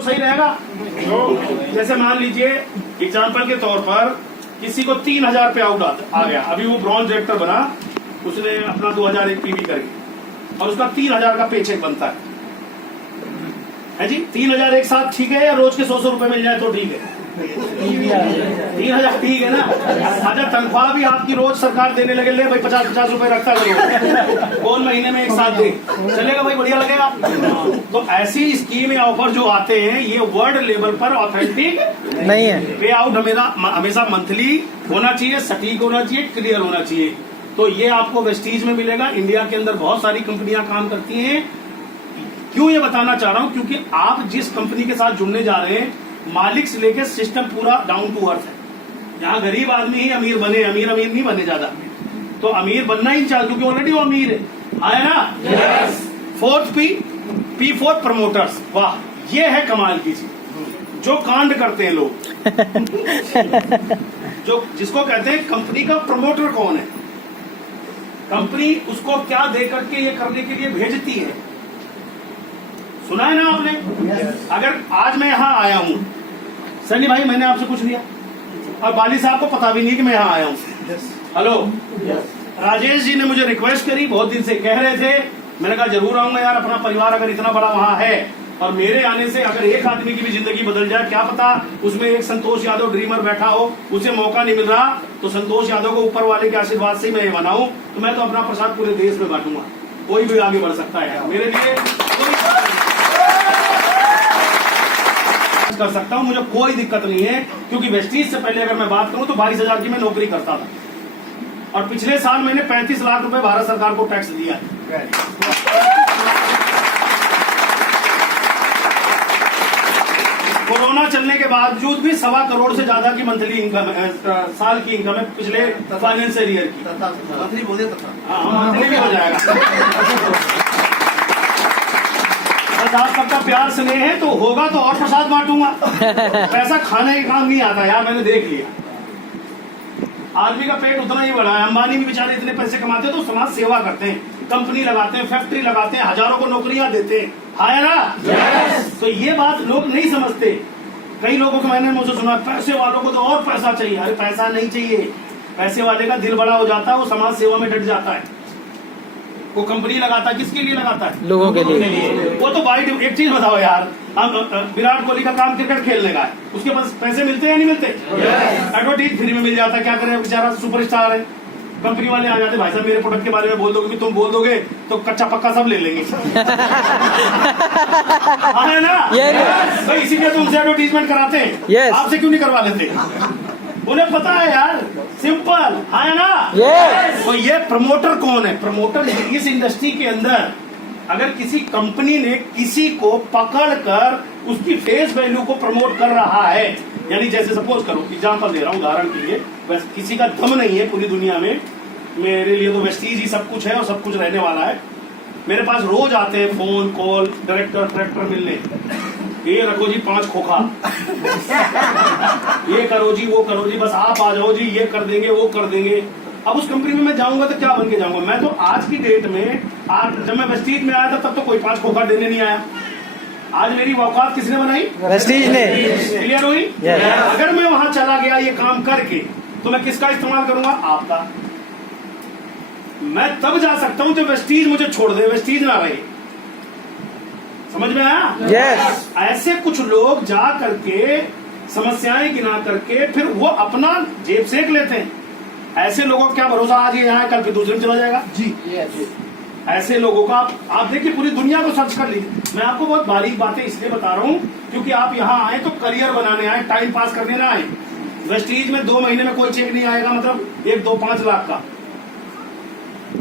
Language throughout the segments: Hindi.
तो सही रहेगा। जैसे मान लीजिए एग्जाम्पल के तौर पर किसी को 3000 पे आउट आ गया, अभी वो ब्रॉन्ज डायरेक्टर बना, उसने अपना 2001 पीवी करके और उसका 3000 का पे चेक बनता है जी। 3000 एक साथ ठीक है, या रोज के 100 रुपए मिल जाए तो ठीक है? 3000 ठीक है ना। अच्छा तनख्वाह भी आपकी रोज सरकार देने लगे, ले भाई 50-50 रुपए रखता करो, कौन महीने में एक साथ दे, चलेगा भाई, बढ़िया लगेगा। तो ऐसी स्कीम या ऑफर जो आते हैं ये वर्ल्ड लेवल पर ऑथेंटिक नहीं है। पे आउट हमेशा मंथली होना चाहिए, सटीक होना चाहिए, क्लियर होना चाहिए। तो ये आपको वेस्टीज में मिलेगा। इंडिया के अंदर बहुत सारी कंपनियां काम करती हैं। क्यों ये बताना चाह रहा हूं, क्योंकि आप जिस कंपनी के साथ जुड़ने जा रहे हैं, मालिक से लेकर सिस्टम पूरा डाउन टू अर्थ है। यहाँ गरीब आदमी ही अमीर बने, अमीर नहीं बने ज्यादा, तो अमीर बनना ही चाहिए क्योंकि ऑलरेडी वो अमीर है, आया ना। Fourth P for promoters. वाह, ये है कमाल की चीज जो कांड करते हैं लोग। जो जिसको कहते हैं कंपनी का प्रमोटर कौन है, कंपनी उसको क्या दे करके ये करने के लिए भेजती है। सुना है ना आपने? अगर आज मैं यहाँ आया हूँ, सनी भाई मैंने आपसे कुछ लिया और बाली साहब को पता भी नहीं कि मैं यहाँ आया हूँ। हेलो, राजेश जी ने मुझे रिक्वेस्ट करी, बहुत दिन से कह रहे थे, मैंने कहा जरूर आऊंगा यार, अपना परिवार अगर इतना बड़ा वहाँ है और मेरे आने से अगर एक आदमी की भी जिंदगी बदल जाए, क्या पता उसमें एक संतोष यादव ड्रीमर बैठा हो, उसे मौका नहीं मिल रहा, तो संतोष यादव को ऊपर वाले के आशीर्वाद से मैं ये बनाऊं, तो मैं तो अपना प्रसाद पूरे देश में बांटूंगा। कोई भी आगे बढ़ सकता है, मेरे लिए कर सकता हूं, मुझे कोई दिक्कत नहीं है। क्योंकि वेस्टीज से पहले अगर मैं बात करूं तो 22,000 की मैं नौकरी करता था और पिछले साल मैंने 35 लाख रुपए भारत सरकार को टैक्स दिया है। कोरोना चलने के बावजूद भी 1.25 करोड़ से ज्यादा की मंथली इनकम, साल की इनकम है पिछले फाइनेंशियल ईयर की। मंथली बोले तो मंथली भी हो जाएगा। आप सबका प्यार स्नेह है तो होगा तो और प्रसाद बांटूंगा। पैसा खाने के काम नहीं आता यार, मैंने देख लिया। आदमी का पेट उतना ही बड़ा है। अंबानी भी बेचारे इतने पैसे कमाते हैं तो समाज सेवा करते हैं, कंपनी लगाते हैं, फैक्ट्री लगाते हैं, हजारों को नौकरियां देते हैं, है ना। तो ये बात लोग नहीं समझते। कई लोगों को मैंने मुझसे सुना, पैसे वालों को तो और पैसा चाहिए। अरे पैसा नहीं चाहिए, पैसे वाले का दिल बड़ा हो जाता है, वो समाज सेवा में डट जाता है। वो कंपनी लगाता है, किसके लिए लगाता है? लोगों के लिए। वो तो भाई एक चीज बताओ यार, विराट कोहली का काम क्रिकेट खेलने का है, उसके पास पैसे मिलते हैं या नहीं मिलते? एडवर्टीज फ्री में मिल जाता है, क्या करे बेचारा, सुपरस्टार है। कंपनी वाले आ जाते, भाई साहब मेरे प्रोडक्ट के बारे में बोल दोगे, तुम बोल दोगे तो कच्चा पक्का सब ले लेंगे। है ना भाई, इसीलिए तुमसे एडवर्टीजमेंट कराते हैं, आपसे क्यों नहीं करवा लेते? उन्हें पता है यार, सिंपल है ना। तो ये प्रमोटर कौन है? प्रमोटर इस इंडस्ट्री के अंदर अगर किसी कंपनी ने किसी को पकड़कर उसकी फेस वैल्यू को प्रमोट कर रहा है, यानी जैसे सपोज करो, एग्जांपल दे रहा हूँ उदाहरण के लिए, बस किसी का दम नहीं है पूरी दुनिया में, मेरे लिए तो वेस्टीज ही सब कुछ है और सब कुछ रहने वाला है। मेरे पास रोज आते हैं फोन कॉल, डायरेक्टर मिलने, ये रखो जी 5 खोखा, ये करो जी, वो करो जी, बस आप आ जाओ जी, ये कर देंगे वो कर देंगे। अब उस कंपनी में मैं जाऊंगा तो क्या बन के जाऊंगा? मैं तो आज की डेट में, आज जब मैं वेस्टीज में आया था तब तो कोई 5 खोखा देने नहीं आया। आज मेरी औकात किसने बनाई? वेस्टीज ने। क्लियर हुई? अगर मैं वहां चला गया ये काम करके तो मैं किसका इस्तेमाल करूंगा? आपका। मैं तब जा सकता हूं जब वेस्टीज मुझे छोड़ दे, वेस्टीज ना रहे। समझ में आया? yes. ऐसे कुछ लोग जा करके समस्याएं गिना करके फिर वो अपना जेब सेक लेते हैं। ऐसे लोगों का क्या भरोसा, आज ये यहाँ कल फिर दूसरे में चला जाएगा जी। yes. ऐसे लोगों का आप देखिए, पूरी दुनिया को सर्च कर लीजिए। मैं आपको बहुत बारीक बातें इसलिए बता रहा हूँ क्योंकि आप यहाँ आए तो करियर बनाने आए, टाइम पास करने ना आए। वेस्टीज में 2 महीने में कोई चेक नहीं आएगा, मतलब 1-2-5 लाख का।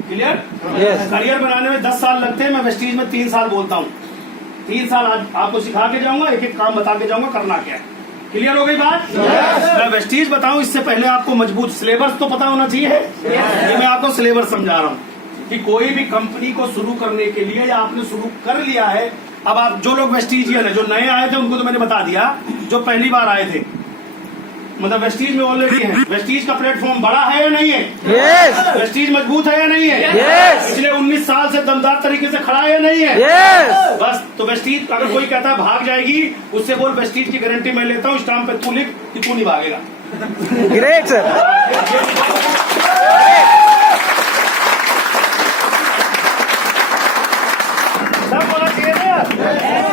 क्लियर? yes. करियर बनाने में 10 साल लगते हैं, मैं वेस्टीज में 3 साल बोलता हूँ। 3 साल आज आपको सिखा के जाऊंगा, एक एक काम बता के जाऊंगा करना क्या है। क्लियर हो गई बात? yes. मैं वेस्टीज बताऊं इससे पहले आपको मजबूत सिलेबस तो पता होना चाहिए। ये मैं आपको सिलेबस समझा रहा हूँ कि कोई भी कंपनी को शुरू करने के लिए, या आपने शुरू कर लिया है, अब आप जो लोग वेस्टीजियन है, जो नए आए थे उनको तो मैंने बता दिया, जो पहली बार आए थे मतलब वेस्टीज में ऑलरेडी है। वेस्टीज का प्लेटफॉर्म बड़ा है या नहीं है? यस वेस्टीज मजबूत है या नहीं है? यस पिछले 19 साल से दमदार तरीके से खड़ा है या नहीं है? यस बस तो वेस्टीज, अगर कोई कहता है भाग जाएगी, उससे बोल वेस्टीज की गारंटी मैं लेता हूँ, स्टाम्प पे तू लिख कि तू नहीं भागेगा। Great sir. सब होना चाहिए ना यार।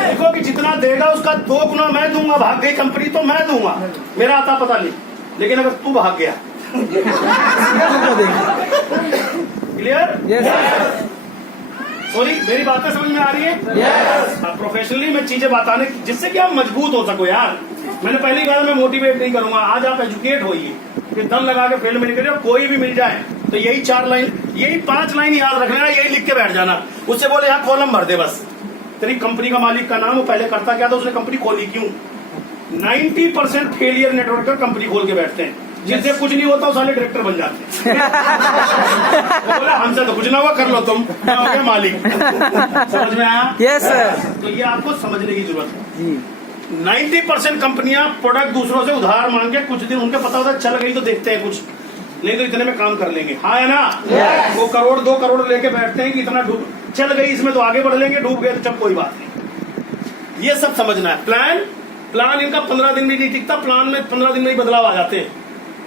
देखो कि जितना देगा उसका 2 गुना मैं दूंगा। भाग गई कंपनी तो मैं दूंगा, मेरा आता पता नहीं, लेकिन अगर तू भाग गया, क्लियर? यस सॉरी, मेरी बातें समझ में आ रही है? यस प्रोफेशनली मैं चीजें बताने जिससे कि आप मजबूत हो सको यार। मैंने पहली बार मैं मोटिवेट नहीं करूंगा, आज आप एजुकेट होइए, फिर दम लगा के फील्ड में निकलिए। कोई भी मिल जाए तो यही 4 लाइन, यही 5 लाइन याद रखना, यही लिख के बैठ जाना। उससे बोले यहाँ कॉलम भर दे बस, तेरी कंपनी का मालिक का नाम, वो पहले करता क्या था, उसने कंपनी खोली क्यों। 90% फेलियर नेटवर्कर कंपनी खोल के बैठते हैं, जिनसे कुछ नहीं होता, साले डायरेक्टर बन जाते हैं। वो बोला हमसे तो कुछ ना हुआ, कर लो तुम, मैं हो गया मालिक। समझ में आया? यस सर तो ये आपको समझने की जरूरत है। जी 90% कंपनियां प्रोडक्ट दूसरों से उधार मांग के, कुछ दिन उनके पता होता है चल गई तो देखते हैं कुछ, नहीं तो इतने में काम कर लेंगे। हाँ है ना? वो 1 करोड़ 2 करोड़ लेके बैठते हैं कि इतना डूब चल गई, इसमें तो आगे बढ़ लेंगे, डूब गए तो चल कोई बात नहीं। ये सब समझना है। प्लान इनका 15 दिन में नहीं टिकता, प्लान में 15 दिन में ही बदलाव आ जाते हैं,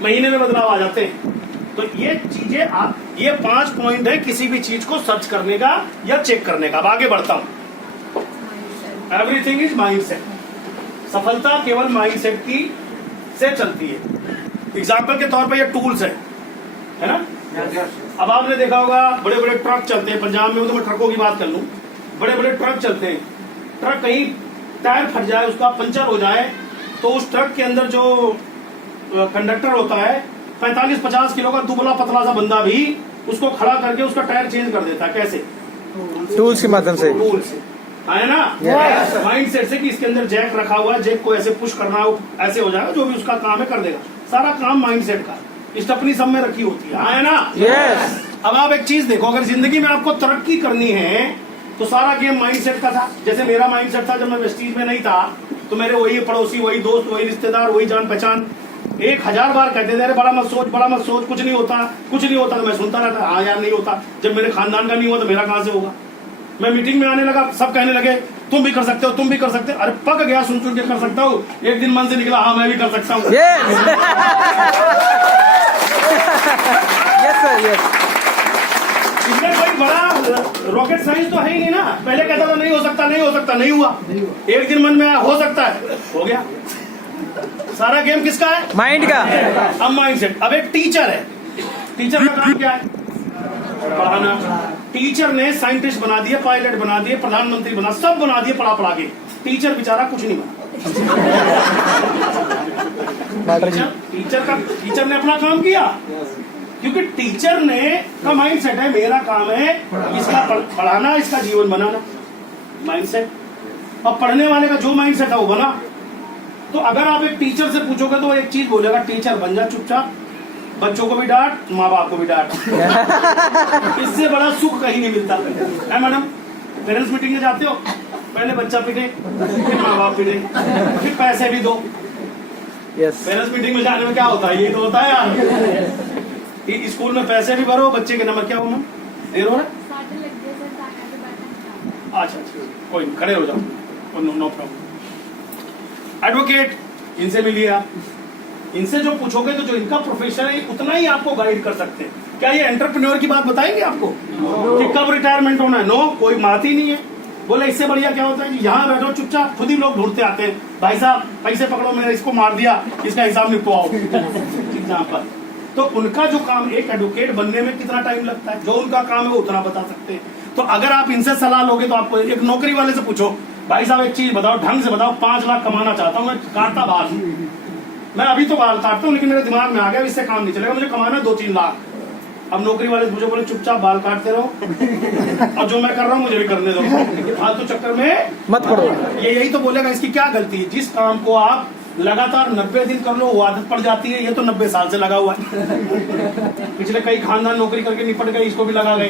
महीने में बदलाव आ जाते हैं। तो ये चीजें आप, ये 5 पॉइंट है किसी भी चीज को सर्च करने का या चेक करने का। अब आगे बढ़ता हूं। Everything is mindset. सफलता केवल माइंडसेट की से चलती है। एग्जाम्पल के तौर पे ये टूल्स है ना? अब आपने देखा होगा बड़े बड़े ट्रक चलते हैं पंजाब में, तो मैं ट्रकों की बात कर लूं, बड़े बड़े ट्रक चलते हैं। ट्रक कहीं टायर फट जाए, उसका पंचर हो जाए, तो उस ट्रक के अंदर जो कंडक्टर होता है, 45-50 किलो का दुबला पतला सा बंदा भी उसको खड़ा करके उसका टायर चेंज कर देता है। कैसे? टूल्स के माध्यम से। टूल से, है ना? माइंड सेट से कि इसके अंदर जैक रखा हुआ है, जैक को ऐसे पुश करना है, ऐसे हो जाएगा, जो भी उसका काम है कर देगा। सारा काम माइंड सेट का, स्टपनी सब में रखी होती है ना? यस अब आप एक चीज देखो, अगर जिंदगी में आपको तरक्की करनी है तो सारा गेम माइंड सेट का था। जैसे मेरा माइंड सेट था जब मैं वेस्टीज में नहीं था, तो मेरे वही पड़ोसी, वही दोस्त, वही रिश्तेदार, वही जान पहचान 1000 बार कहते थे, अरे बड़ा मत सोच, बड़ा मत सोच, कुछ नहीं होता, कुछ नहीं होता। तो मैं सुनता रहता, हाँ यार नहीं होता। जब मेरे खानदान का नहीं हुआ तो मेरा कहां से होगा? मैं मीटिंग में आने लगा, सब कहने लगे तुम भी कर सकते हो, तुम भी कर सकते हो। अरे पक गया, सुन सुन के कर सकता हूँ। एक दिन मन से निकला, हाँ मैं भी कर सकता हूँ। Yes sir yes. इसमें कोई बड़ा रॉकेट साइंस तो है ही नहीं ना। पहले कहता था नहीं हो सकता, नहीं हो सकता, नहीं हुआ। एक दिन मन में आया हो सकता है, हो गया। सारा गेम किसका है? माइंड का। अब माइंड सेट। अब एक टीचर है, टीचर का काम क्या है? पढ़ाना। टीचर ने साइंटिस्ट बना दिए, पायलट बना दिए, प्रधानमंत्री बना, सब बना दिए पढ़ा पढ़ा के। टीचर बेचारा कुछ नहीं बना। टीचर ने अपना काम किया, क्योंकि टीचर ने का माइंड सेट है मेरा काम है इसका पढ़ाना, इसका जीवन बनाना, माइंड सेट। अब पढ़ने वाले का जो माइंड सेट है वो बना। तो अगर आप एक टीचर से पूछोगे तो वो एक चीज बोलेगा, टीचर बन जा चुपचाप, बच्चों को भी डांट, माँ बाप को भी डांट। इससे बड़ा सुख कहीं नहीं मिलता है मैडम। पेरेंट्स मीटिंग में जाते हो, पहले बच्चा पिटे, फिर माँ बाप पिटे, फिर पैसे भी दो। यस पेरेंट्स मीटिंग में जाने में क्या होता है? ये तो होता है यार, स्कूल में पैसे भी भरो, बच्चे के नंबर क्या हो मैम? देर हो रहा है? अच्छा अच्छा, कोई नहीं, खड़े हो जाओ, नो प्रॉब्लम। एडवोकेट, इनसे मिलिए आप। इनसे जो पूछोगे तो जो इनका प्रोफेशन है उतना ही आपको गाइड कर सकते हैं। क्या ये एंटरप्रेन्योर की बात बताएंगे आपको कि कब रिटायरमेंट होना है? नो, कोई बात ही नहीं है। बोले इससे बढ़िया क्या होता है कि यहाँ बैठो चुपचाप, खुद ही लोग ढूंढते आते हैं, भाई साहब पैसे पकड़ो, मैंने इसको मार दिया, इसका हिसाब निपटवाओ। एग्जाम्पल। तो उनका जो काम, एक एडवोकेट बनने में कितना टाइम लगता है, जो उनका काम है वो उतना बता सकते हैं। तो अगर आप इनसे सलाह लोगे तो आपको, एक नौकरी वाले से पूछो, भाई साहब एक चीज बताओ, ढंग से बताओ, 5 लाख कमाना चाहता हूँ, मैं काटता बाल, मैं अभी तो बाल काटता हूँ, लेकिन मेरे दिमाग में आ गया इससे काम नहीं चलेगा, मुझे कमाना 2-3 लाख। अब नौकरी वाले से पूछो, बोले चुपचाप बाल काटते रहो और जो मैं कर रहा हूँ मुझे भी करने दो, फालतू चक्कर में मत पड़ो। ये यही तो बोलेगा इसकी क्या गलती है? जिस काम को आप लगातार 90 दिन कर लो वो आदत पड़ जाती है। ये तो 90 साल से लगा हुआ है, पिछले कई खानदान नौकरी करके निपट गए, इसको भी लगा गई,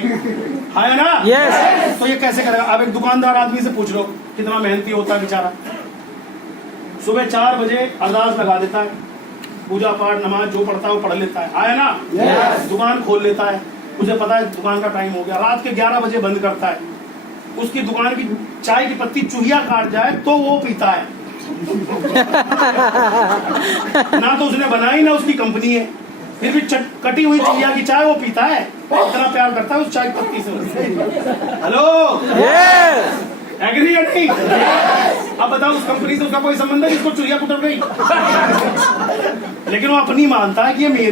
है ना? यस। तो ये कैसे करेगा? आप एक दुकानदार आदमी से पूछ लो कितना मेहनती होता है बेचारा। सुबह 4 बजे अरदास लगा देता है, पूजा पाठ नमाज जो पढ़ता है वो पढ़ लेता है, आया ना। दुकान खोल लेता है, उसे पता है दुकान का टाइम हो गया, रात के 11 बजे बंद करता है। उसकी दुकान की चाय की पत्ती चूहिया काट जाए तो वो पीता है। ना तो उसने बनाई ना उसकी कंपनी है, फिर भी कटी हुई चूहिया की चाय वो पीता है। इतना प्यार करता है उस चाय की पत्ती से। हेलो, एग्री या नहीं? अब बताओ उस कंपनी से उसका कोई संबंध है जिसको चूहिया कुतर गई? लेकिन वो अपनी मानता है कि ये मेरी है।